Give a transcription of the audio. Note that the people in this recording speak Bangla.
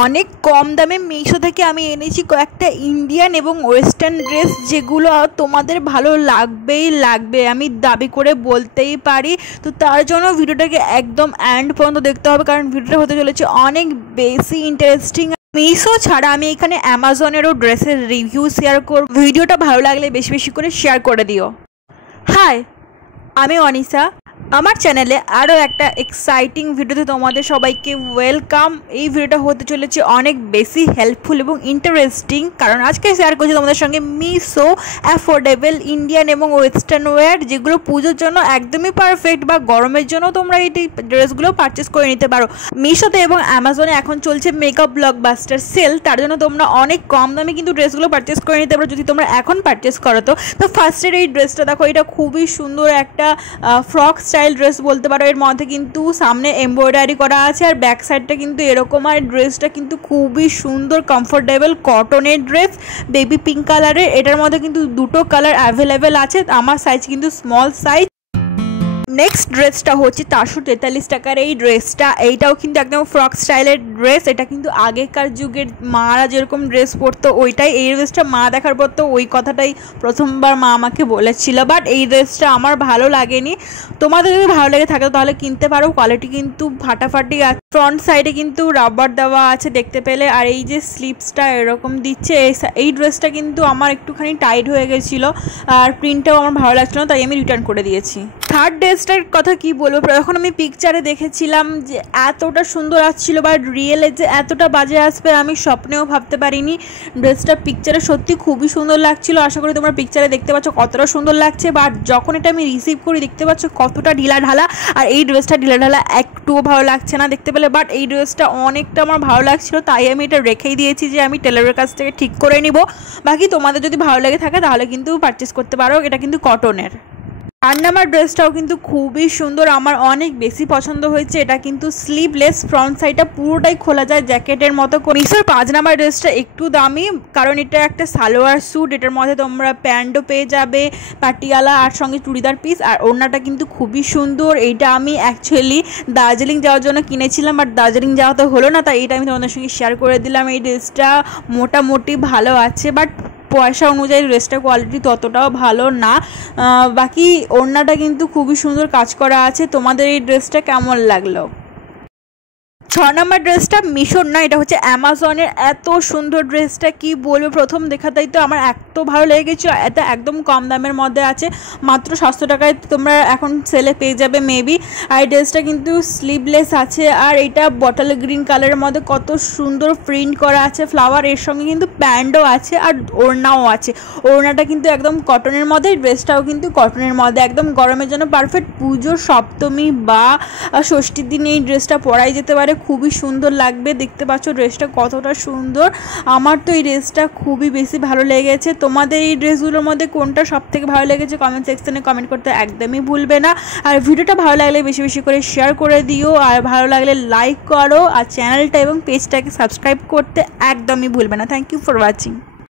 অনেক কম দামে মিশো থেকে আমি এনেছি কয়েকটা ইন্ডিয়ান এবং ওয়েস্টার্ন ড্রেস, যেগুলো তোমাদের ভালো লাগবেই লাগবে, আমি দাবি করে বলতেই পারি। তো তার জন্য ভিডিওটাকে একদম এন্ড পর্যন্ত দেখতে হবে, কারণ ভিডিওটা হতে চলেছে অনেক বেশি ইন্টারেস্টিং। মিশো ছাড়া আমি এখানে অ্যামাজনেরও ড্রেসের রিভিউ শেয়ার করব। ভিডিওটা ভালো লাগলে বেশি বেশি করে শেয়ার করে দিও। হাই, আমি অনিশা। আমার চ্যানেলে আরও একটা এক্সাইটিং ভিডিওতে তোমাদের সবাইকে ওয়েলকাম। এই ভিডিওটা হতে চলেছে অনেক বেশি হেল্পফুল এবং ইন্টারেস্টিং, কারণ আজকে শেয়ার করছি তোমাদের সঙ্গে মিশো অ্যাফোর্ডেবল ইন্ডিয়ান এবং ওয়েস্টার্ন ওয়্যার, যেগুলো পুজোর জন্য একদমই পারফেক্ট, বা গরমের জন্য তোমরা এই ড্রেসগুলো পারচেস করে নিতে পারো। মিশোতে এবং অ্যামাজনে এখন চলছে মেকআপ ব্লকবাস্টার সেল, তার জন্য তোমরা অনেক কম দামে কিন্তু ড্রেসগুলো পারচেস করে নিতে পারো যদি তোমরা এখন পারচেস করো। তো ফার্স্টের এই ড্রেসটা দেখো, এটা খুবই সুন্দর একটা ফ্রক স্টাইল ড্রেস বলতে পারো। এর মধ্যে কিন্তু সামনে এমব্রয়ডারি করা আছে আর ব্যাক সাইডটা কিন্তু এরকম। আর ড্রেসটা কিন্তু খুবই সুন্দর কমফোর্টেবল কটনের ড্রেস, বেবি পিঙ্ক কালারের। এটার মধ্যে কিন্তু দুটো কালার অ্যাভেলেবেল আছে, আমার সাইজ কিন্তু স্মল সাইজ। নেক্সট ড্রেসটা হচ্ছে 443 টাকার এই ড্রেসটা। এইটাও কিন্তু একদম ফ্রক স্টাইলের ড্রেস। এটা কিন্তু আগেকার যুগের মারা যেরকম ড্রেস পরতো ওইটাই। এই ড্রেসটা মা দেখার পর তো ওই কথাটাই প্রথমবার মা আমাকে বলেছিল, বাট এই ড্রেসটা আমার ভালো লাগেনি। তোমাদের যদি ভালো লেগে থাকে তাহলে কিনতে পারো, কোয়ালিটি কিন্তু ফাটাফাটি আছে। ফ্রন্ট সাইডে কিন্তু রাবার দেওয়া আছে দেখতে পেলে, আর এই যে স্লিপসটা এরকম দিচ্ছে। এই ড্রেসটা কিন্তু আমার একটুখানি টাইট হয়ে গেছিলো আর প্রিন্টটাও আমার ভালো লাগছিল না, তাই আমি রিটার্ন করে দিয়েছি। থার্ড ড্রেসটার কথা কি বলবো, যখন আমি পিকচারে দেখেছিলাম যে এতটা সুন্দর আসছিল, বা রিয়েলে যে এতটা বাজে আসবে আমি স্বপ্নেও ভাবতে পারিনি। ড্রেসটা পিকচারে সত্যি খুবই সুন্দর লাগছিল। আশা করি তোমরা পিকচারে দেখতে পাচ্ছ কতটা সুন্দর লাগছে, বাট যখন এটা আমি রিসিভ করি দেখতে পাচ্ছ কতটা ঢিলা ঢালা। আর এই ড্রেসটা ঢিলা ঢালা একটুও ভালো লাগছে না দেখতে পেলে, বাট এই ড্রেসটা অনেকটা আমার ভালো লাগছিল, তাই আমি এটা রেখেই দিয়েছি যে আমি টেলারের কাছ থেকে ঠিক করে নিব। বাকি তোমাদের যদি ভালো লেগে থাকে তাহলে কিন্তু পারচেস করতে পারো। এটা কিন্তু কটনের। আর নাম্বার ড্রেসটাও কিন্তু খুবই সুন্দর, আমার অনেক বেশি পছন্দ হয়েছে। এটা কিন্তু স্লিভলেস, ফ্রন্ট সাইডটা পুরোটাই খোলা যায় জ্যাকেটের মতো। মিশোর 5 নাম্বার ড্রেসটা একটু দামি, কারণ এটা একটা সালোয়ার স্যুট। এটার মধ্যে তোমরা প্যান্টও পেয়ে যাবে, পাটিয়ালা, আর সঙ্গে চুড়িদার পিস, আর ওড়নাটা কিন্তু খুবই সুন্দর। এইটা আমি অ্যাকচুয়ালি দার্জিলিং যাওয়ার জন্য কিনেছিলাম, বাট দার্জিলিং যাওয়া তো হলো না, তাই এটা আমি তোমাদের সঙ্গে শেয়ার করে দিলাম। এই ড্রেসটা মোটামুটি ভালো আছে, বাট পয়সা অনুযায়ী ড্রেসটার কোয়ালিটি ততটাও ভালো না। বাকি ওড়নাটা কিন্তু খুবই সুন্দর কাজ করা আছে। তোমাদের এই ড্রেসটা কেমন লাগলো? 6 নম্বর ড্রেসটা মিশোর না, এটা হচ্ছে অ্যামাজনের। এত সুন্দর ড্রেসটা কি বলবো, প্রথম দেখাতেই তো আমার এত ভালো লেগে গেছিলো। এত একদম কম দামের মধ্যে আছে, মাত্র 700 টাকায় তোমরা এখন সেলে পেয়ে যাবে মেবি। আর এই ড্রেসটা কিন্তু স্লিভলেস আছে, আর এটা বটল গ্রিন কালারের মধ্যে কত সুন্দর প্রিন্ট করা আছে ফ্লাওয়ার। এর সঙ্গে কিন্তু প্যান্টও আছে আর ওড়নাও আছে। ওড়নাটা কিন্তু একদম কটনের মধ্যে, ড্রেসটাও কিন্তু কটনের মধ্যে, একদম গরমের জন্য পারফেক্ট। পুজোর সপ্তমী বা ষষ্ঠীর দিনে এই ড্রেসটা পরাই যেতে পারে, খুবই সুন্দর লাগবে। দেখতে পাচ্ছ ড্রেসটা কতটা সুন্দর। আমার তো এই ড্রেসটা খুবই বেশি ভালো লেগেছে। তোমাদের এই ড্রেসগুলোর মধ্যে কোনটা সব থেকে ভালো লেগেছে কমেন্ট সেকশনে কমেন্ট করতে একদমই ভুলবে না। আর ভিডিওটা ভালো লাগলে বেশি বেশি করে শেয়ার করে দিও, আর ভালো লাগলে লাইক করো, আর চ্যানেলটা এবং পেজটাকে সাবস্ক্রাইব করতে একদমই ভুলবে না। Thank you for watching.